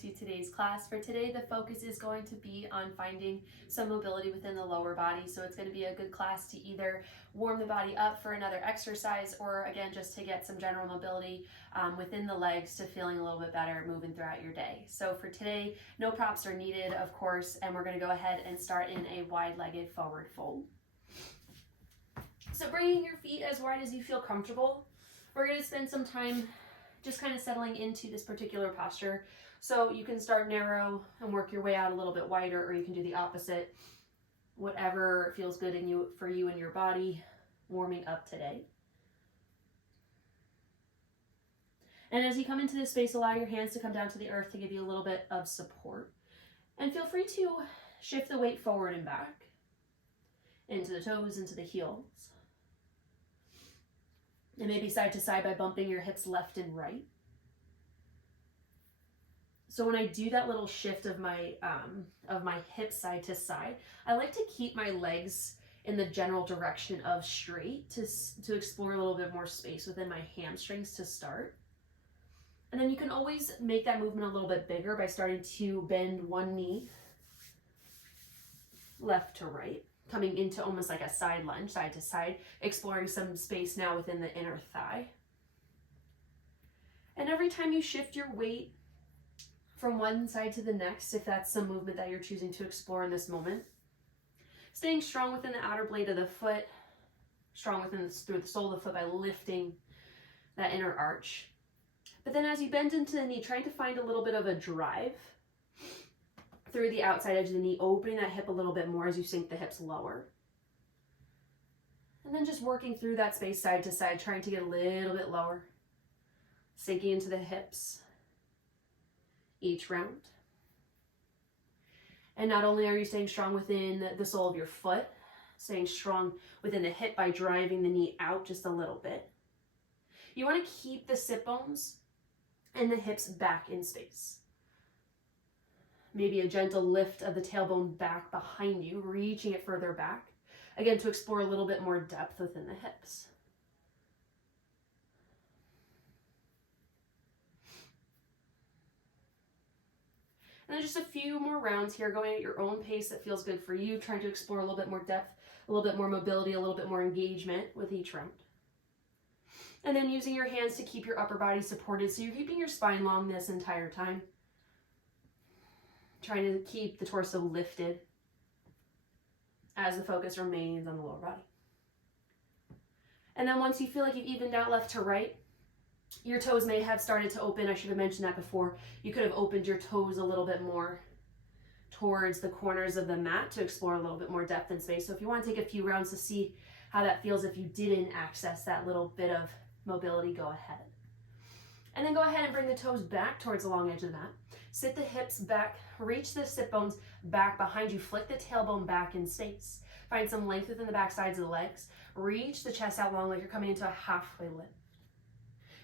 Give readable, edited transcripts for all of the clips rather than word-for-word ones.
to today's class. For today, the focus is going to be on finding some mobility within the lower body. So it's going to be a good class to either warm the body up for another exercise or again, just to get some general mobility within the legs to feeling a little bit better moving throughout your day. So for today, no props are needed, of course, and we're going to go ahead and start in a wide-legged forward fold. So bringing your feet as wide as you feel comfortable, we're going to spend some time just kind of settling into this particular posture. So you can start narrow and work your way out a little bit wider, or you can do the opposite. Whatever feels good for you and your body, warming up today. And as you come into this space, allow your hands to come down to the earth to give you a little bit of support. And feel free to shift the weight forward and back, into the toes, into the heels. And maybe side to side by bumping your hips left and right. So when I do that little shift of my hips side to side, I like to keep my legs in the general direction of straight to explore a little bit more space within my hamstrings to start. And then you can always make that movement a little bit bigger by starting to bend one knee left to right, coming into almost like a side lunge, side to side, exploring some space now within the inner thigh. And every time you shift your weight from one side to the next, if that's some movement that you're choosing to explore in this moment, staying strong within the outer blade of the foot, strong through the sole of the foot by lifting that inner arch. But then as you bend into the knee, trying to find a little bit of a drive through the outside edge of the knee, opening that hip a little bit more as you sink the hips lower. And then just working through that space side to side, trying to get a little bit lower, sinking into the hips each round. And not only are you staying strong within the sole of your foot, staying strong within the hip by driving the knee out just a little bit. You want to keep the sit bones and the hips back in space. Maybe a gentle lift of the tailbone back behind you, reaching it further back. Again, to explore a little bit more depth within the hips. And then just a few more rounds here, going at your own pace that feels good for you, trying to explore a little bit more depth, a little bit more mobility, a little bit more engagement with each round. And then using your hands to keep your upper body supported, so you're keeping your spine long this entire time. Trying to keep the torso lifted as the focus remains on the lower body. And then once you feel like you've evened out left to right, your toes may have started to open. I should have mentioned that before. You could have opened your toes a little bit more towards the corners of the mat to explore a little bit more depth and space. So if you want to take a few rounds to see how that feels if you didn't access that little bit of mobility, go ahead. And then go ahead and bring the toes back towards the long edge of the mat. Sit the hips back, reach the sit bones back behind you, flick the tailbone back in space. Find some length within the back sides of the legs. Reach the chest out long like you're coming into a halfway lift.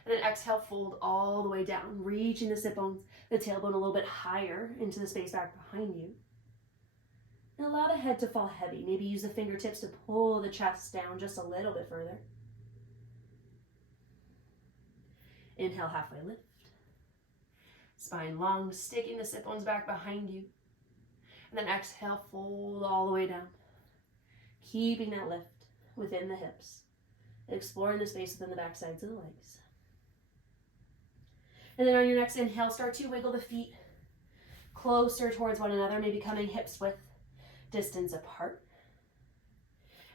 And then exhale, fold all the way down, reaching the sit bones, the tailbone a little bit higher into the space back behind you. And allow the head to fall heavy. Maybe use the fingertips to pull the chest down just a little bit further. Inhale, halfway lift. Spine long, sticking the sit bones back behind you. And then exhale, fold all the way down. Keeping that lift within the hips. Exploring the space within the back sides of the legs. And then on your next inhale, start to wiggle the feet closer towards one another, maybe coming hips width distance apart.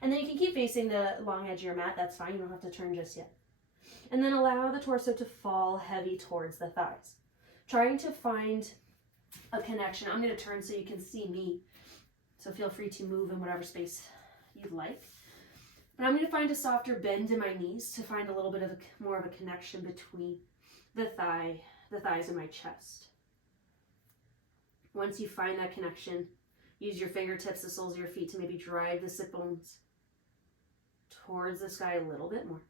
And then you can keep facing the long edge of your mat. That's fine. You don't have to turn just yet. And then allow the torso to fall heavy towards the thighs. Trying to find a connection. I'm going to turn so you can see me. So feel free to move in whatever space you'd like. But I'm going to find a softer bend in my knees to find a little bit of more of a connection between the thighs and my chest. Once you find that connection, use your fingertips, the soles of your feet to maybe drive the sit bones towards the sky a little bit more.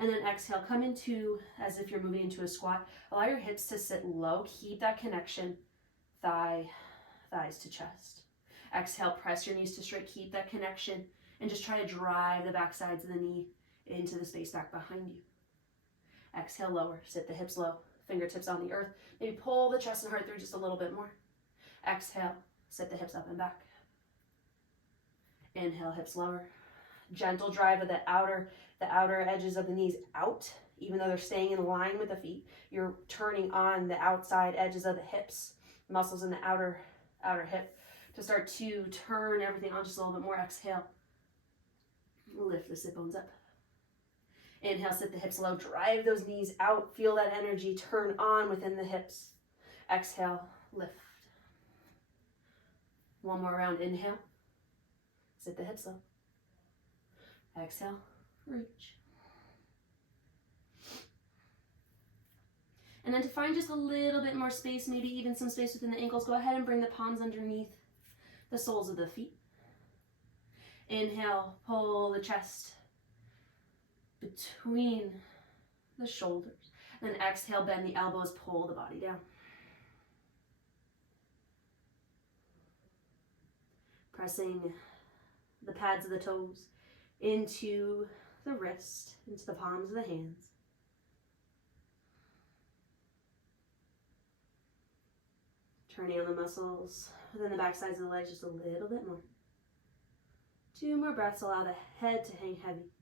And then exhale, come into as if you're moving into a squat. Allow your hips to sit low. Keep that connection, thighs to chest. Exhale, press your knees to straight. Keep that connection and just try to drive the back sides of the knee into the space back behind you. Exhale, lower. Sit the hips low. fingertips on the earth. Maybe pull the chest and heart through just a little bit more. Exhale, sit the hips up and back. Inhale, hips lower. Gentle drive of the outer edges of the knees out, even though they're staying in line with the feet. You're turning on the outside edges of the hips, muscles in the outer hip, to start to turn everything on just a little bit more. Exhale, lift the sit bones up. Inhale, sit the hips low, drive those knees out, feel that energy turn on within the hips. Exhale, lift. One more round, inhale, sit the hips low. Exhale, reach. And then to find just a little bit more space, maybe even some space within the ankles, go ahead and bring the palms underneath the soles of the feet. Inhale, pull the chest between the shoulders. Then exhale, bend the elbows, pull the body down. Pressing the pads of the toes into the wrist, into the palms of the hands. Turning on the muscles within the back sides of the legs just a little bit more. 2 more breaths, allow the head to hang heavy.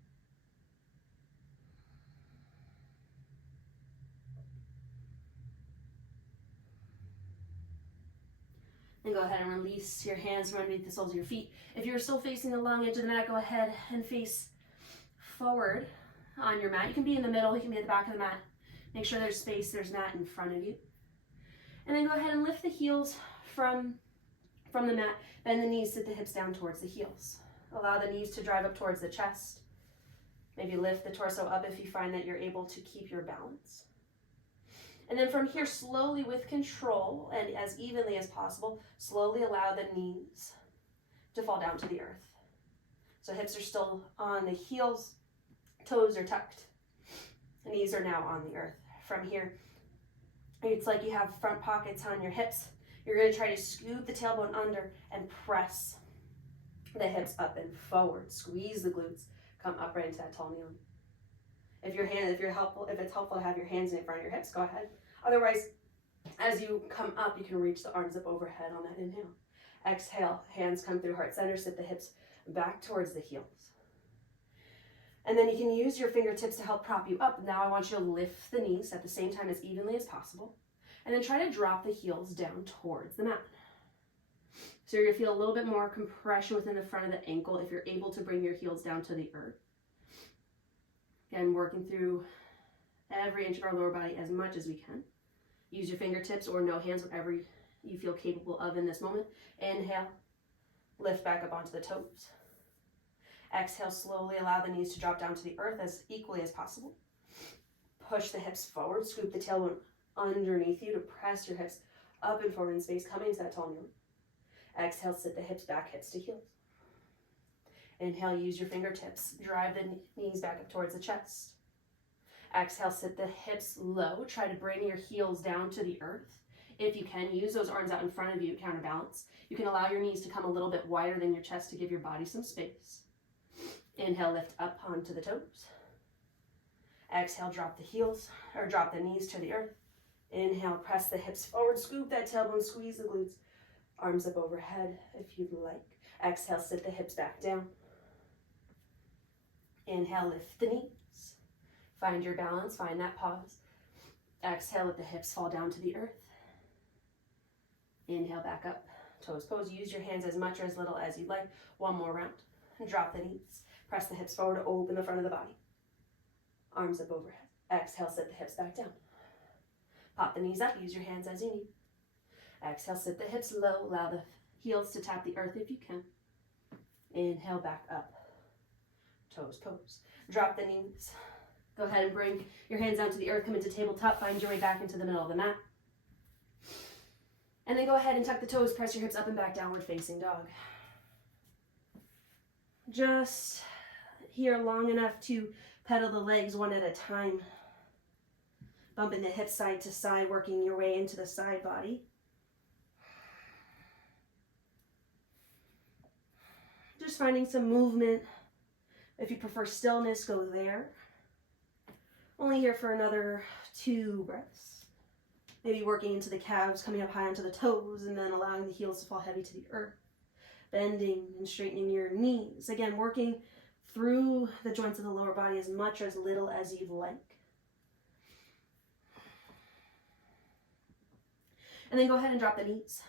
And go ahead and release your hands from underneath the soles of your feet. If you're still facing the long edge of the mat, go ahead and face forward on your mat. You can be in the middle, you can be at the back of the mat. Make sure there's space, there's mat in front of you. And then go ahead and lift the heels from the mat. Bend the knees, sit the hips down towards the heels. Allow the knees to drive up towards the chest. Maybe lift the torso up if you find that you're able to keep your balance. And then from here, slowly with control and as evenly as possible, slowly allow the knees to fall down to the earth. So hips are still on the heels, toes are tucked. The knees are now on the earth. From here, it's like you have front pockets on your hips. You're going to try to scoop the tailbone under and press the hips up and forward. Squeeze the glutes. Come upright into that tall kneeling. If it's helpful to have your hands in front of your hips, go ahead. Otherwise, as you come up, you can reach the arms up overhead on that inhale. Exhale, hands come through heart center, sit the hips back towards the heels. And then you can use your fingertips to help prop you up. Now I want you to lift the knees at the same time as evenly as possible. And then try to drop the heels down towards the mat. So you're going to feel a little bit more compression within the front of the ankle if you're able to bring your heels down to the earth. Again, working through every inch of our lower body as much as we can. Use your fingertips or no hands, whatever you feel capable of in this moment. Inhale, lift back up onto the toes. Exhale, slowly allow the knees to drop down to the earth as equally as possible. Push the hips forward, scoop the tailbone underneath you to press your hips up and forward in space, coming into that tall kneeling. Exhale, sit the hips back, hips to heels. Inhale, use your fingertips, drive the knees back up towards the chest. Exhale, sit the hips low, try to bring your heels down to the earth. If you can, use those arms out in front of you, counterbalance. You can allow your knees to come a little bit wider than your chest to give your body some space. Inhale, lift up onto the toes. Exhale, drop the knees to the earth. Inhale, press the hips forward, scoop that tailbone, squeeze the glutes. Arms up overhead if you'd like. Exhale, sit the hips back down. Inhale, lift the knees. Find your balance, find that pause. Exhale, let the hips fall down to the earth. Inhale, back up, toes pose. Use your hands as much or as little as you'd like. One more round. Drop the knees. Press the hips forward to open the front of the body. Arms up overhead. Exhale, sit the hips back down. Pop the knees up, use your hands as you need. Exhale, sit the hips low, allow the heels to tap the earth if you can. Inhale, back up. Toes pose. Drop the knees. Go ahead and bring your hands down to the earth, come into tabletop, find your way back into the middle of the mat. And then go ahead and tuck the toes, press your hips up and back, downward facing dog. Just here long enough to pedal the legs one at a time. Bumping the hips side to side, working your way into the side body. Just finding some movement. If you prefer stillness, go there. Only here for another 2 breaths. Maybe working into the calves, coming up high onto the toes, and then allowing the heels to fall heavy to the earth. Bending and straightening your knees. Again, working through the joints of the lower body as much or as little as you'd like. And then go ahead and drop the knees.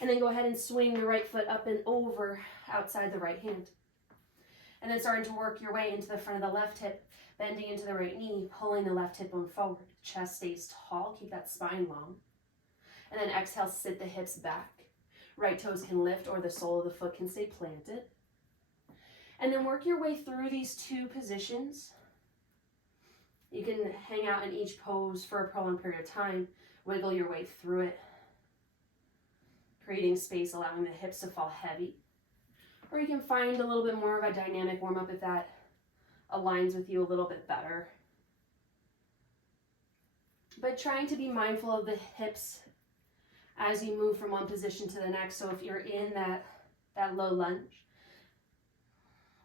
And then go ahead and swing the right foot up and over outside the right hand. And then starting to work your way into the front of the left hip, bending into the right knee, pulling the left hip bone forward. Chest stays tall, keep that spine long. And then exhale, sit the hips back. Right toes can lift or the sole of the foot can stay planted. And then work your way through these two positions. You can hang out in each pose for a prolonged period of time. Wiggle your way through it. Creating space, allowing the hips to fall heavy. Or you can find a little bit more of a dynamic warm-up if that aligns with you a little bit better. But trying to be mindful of the hips as you move from one position to the next. So if you're in that low lunge,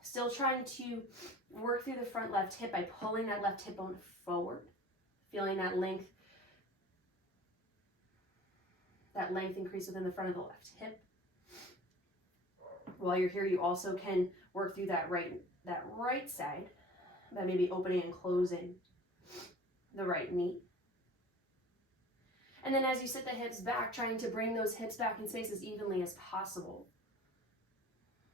still trying to work through the front left hip by pulling that left hip bone forward, feeling that length increase within the front of the left hip. While you're here, you also can work through that right side by maybe opening and closing the right knee. And then as you sit the hips back, trying to bring those hips back in space as evenly as possible.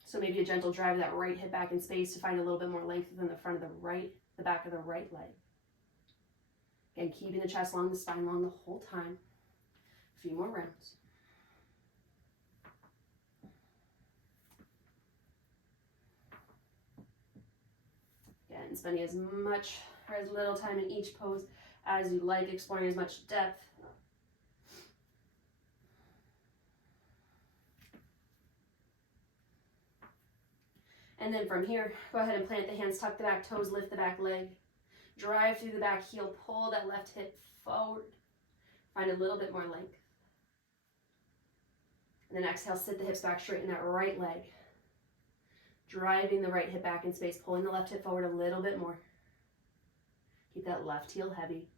So maybe a gentle drive of that right hip back in space to find a little bit more length within the front of the back of the right leg. Again, keeping the chest long, the spine long the whole time. A few more rounds. Again, spending as much or as little time in each pose as you like, exploring as much depth. And then from here, go ahead and plant the hands, tuck the back toes, lift the back leg, drive through the back heel, pull that left hip forward, find a little bit more length. And then exhale, sit the hips back, straighten that right leg, driving the right hip back in space, pulling the left hip forward a little bit more. Keep that left heel heavy,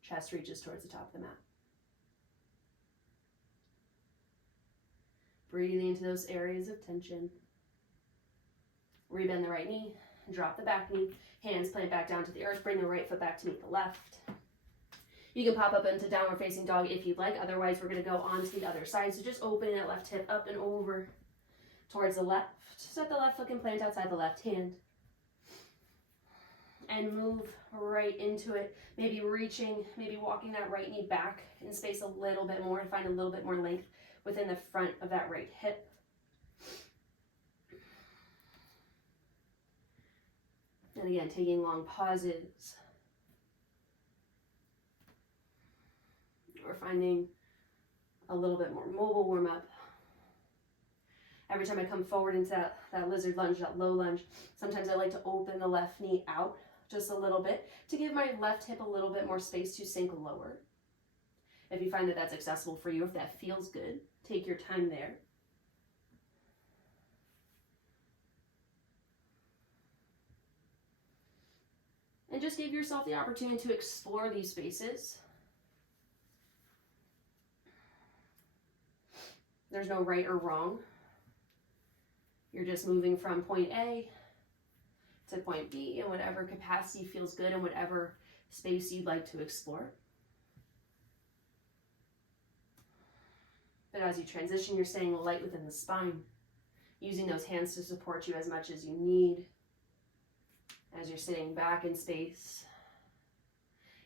chest reaches towards the top of the mat. Breathing into those areas of tension. Rebend the right knee, drop the back knee, hands plant back down to the earth, bring the right foot back to meet the left. You can pop up into downward facing dog if you'd like, otherwise we're going to go on to the other side. So just open that left hip up and over towards the left, so that the left foot can plant outside the left hand. And move right into it, maybe reaching, maybe walking that right knee back in space a little bit more to find a little bit more length within the front of that right hip. And again, taking long pauses. Or finding a little bit more mobile warm up. Every time I come forward into that lizard lunge, that low lunge, sometimes I like to open the left knee out just a little bit to give my left hip a little bit more space to sink lower. If you find that that's accessible for you, if that feels good, take your time there. And just give yourself the opportunity to explore these spaces. There's no right or wrong. You're just moving from point A to point B in whatever capacity feels good and whatever space you'd like to explore. But as you transition, you're staying light within the spine, using those hands to support you as much as you need. As you're sitting back in space,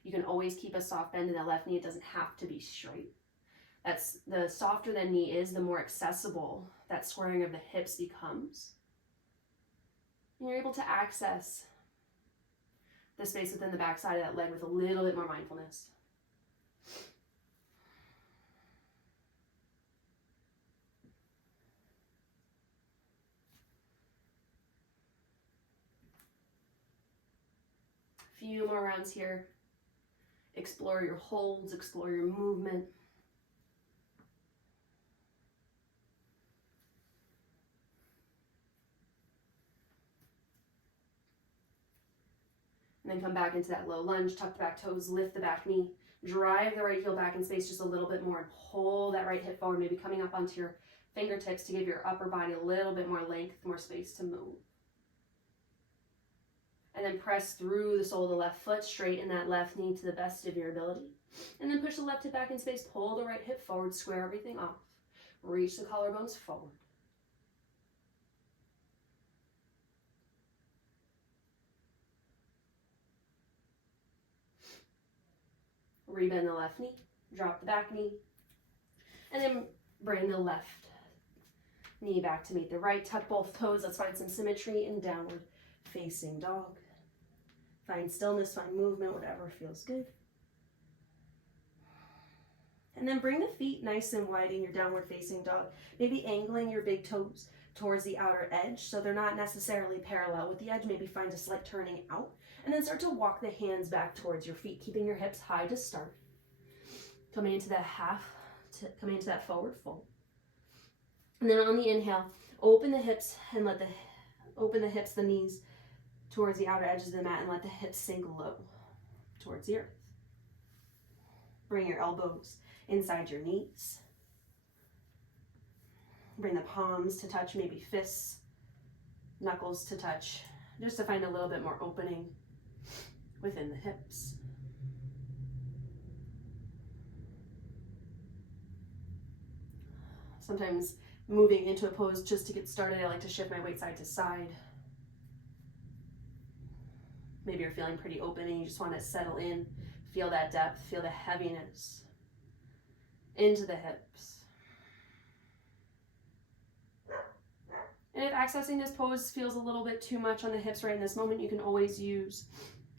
you can always keep a soft bend in the left knee. It doesn't have to be straight. That's the softer the knee is, the more accessible that squaring of the hips becomes. And you're able to access the space within the back side of that leg with a little bit more mindfulness. Few more rounds here. Explore your holds, explore your movement. And then come back into that low lunge, tuck the back toes, lift the back knee, Drive the right heel back in space just a little bit more and pull that right hip forward, maybe coming up onto your fingertips to give your upper body a little bit more length, more space to move. And then press through the sole of the left foot, straighten that left knee to the best of your ability. And then push the left hip back in space, pull the right hip forward, square everything off. Reach the collarbones forward. Rebend the left knee, drop the back knee, and then bring the left knee back to meet the right. Tuck both toes. Let's find some symmetry in downward facing dog. Find stillness, find movement, whatever feels good. And then bring the feet nice and wide in your downward facing dog. Maybe angling your big toes towards the outer edge so they're not necessarily parallel with the edge. Maybe find a slight turning out. And then start to walk the hands back towards your feet, keeping your hips high to start. Coming into that coming into that forward fold. And then on the inhale, open the hips and the knees towards the outer edges of the mat and let the hips sink low towards the earth. Bring your elbows inside your knees. Bring the palms to touch, maybe fists, knuckles to touch, just to find a little bit more opening within the hips. Sometimes moving into a pose just to get started, I like to shift my weight side to side. Maybe you're feeling pretty open and you just want to settle in, feel that depth, feel the heaviness into the hips. And if accessing this pose feels a little bit too much on the hips right in this moment, you can always use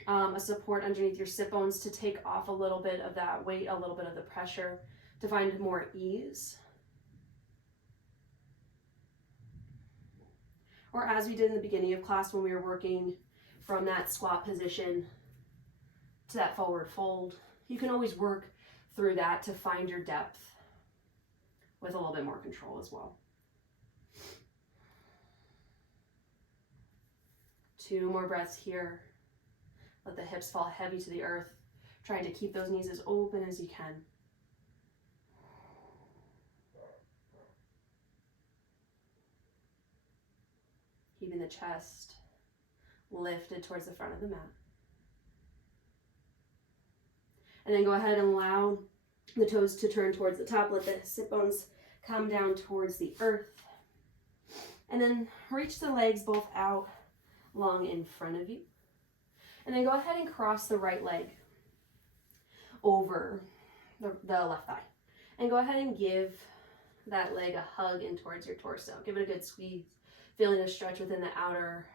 a support underneath your sit bones to take off a little bit of that weight, a little bit of the pressure, to find more ease. Or as we did in the beginning of class when we were working from that squat position to that forward fold, you can always work through that to find your depth with a little bit more control as well. 2 more breaths here. Let the hips fall heavy to the earth, trying to keep those knees as open as you can. Keeping the chest lifted towards the front of the mat. And then go ahead and allow the toes to turn towards the top. Let the sit bones come down towards the earth. And then reach the legs both out long in front of you. And then go ahead and cross the right leg over the left thigh. And go ahead and give that leg a hug in towards your torso. Give it a good squeeze. Feeling a stretch within the outer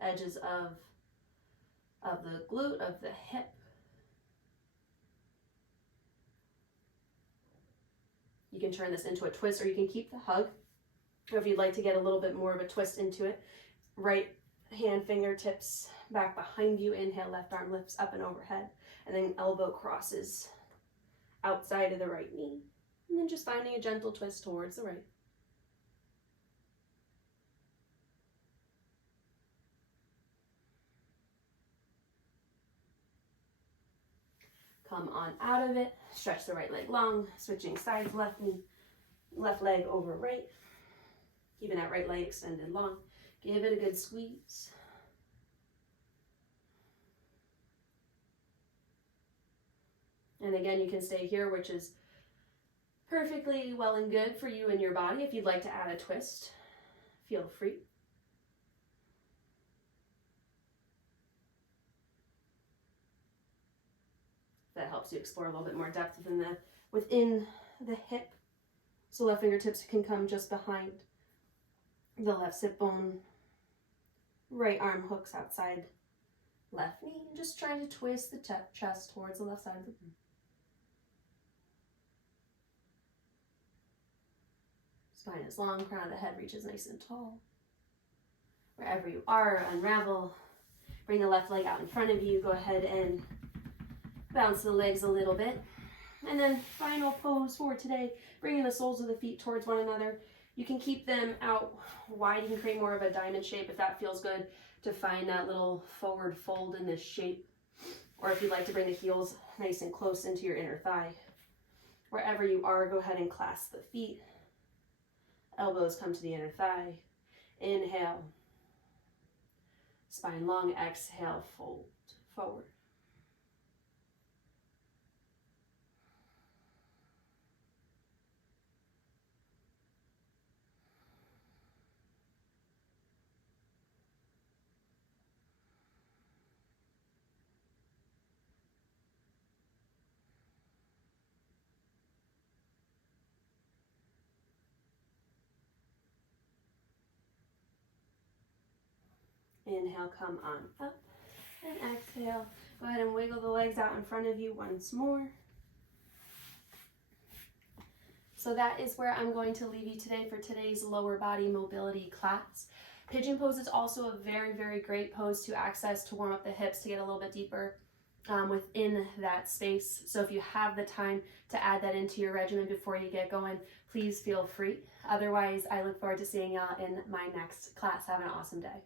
edges of the glute, of the hip. You can turn this into a twist, or you can keep the hug. Or if you'd like to get a little bit more of a twist into it, right hand fingertips back behind you. Inhale, left arm lifts up and overhead. And then elbow crosses outside of the right knee. And then just finding a gentle twist towards the right. Come on out of it. Stretch the right leg long, switching sides, left knee, left leg over right. Keeping that right leg extended long. Give it a good squeeze. And again, you can stay here, which is perfectly well and good for you and your body. If you'd like to add a twist, feel free. That helps you explore a little bit more depth within the hip. So left fingertips can come just behind the left sit bone. Right arm hooks outside left knee. And just trying to twist the chest towards the left side of the room. Spine is long, crown of the head reaches nice and tall. Wherever you are, unravel. Bring the left leg out in front of you. Go ahead and bounce the legs a little bit. And then final pose for today, bringing the soles of the feet towards one another. You can keep them out wide. You can create more of a diamond shape if that feels good, to find that little forward fold in this shape. Or if you'd like to bring the heels nice and close into your inner thigh. Wherever you are, go ahead and clasp the feet. Elbows come to the inner thigh. Inhale. Spine long. Exhale, fold forward. Inhale, come on up. And exhale. Go ahead and wiggle the legs out in front of you once more. So that is where I'm going to leave you today for today's lower body mobility class. Pigeon pose is also a very, very great pose to access to warm up the hips, to get a little bit deeper within that space. So if you have the time to add that into your regimen before you get going, please feel free. Otherwise, I look forward to seeing y'all in my next class. Have an awesome day.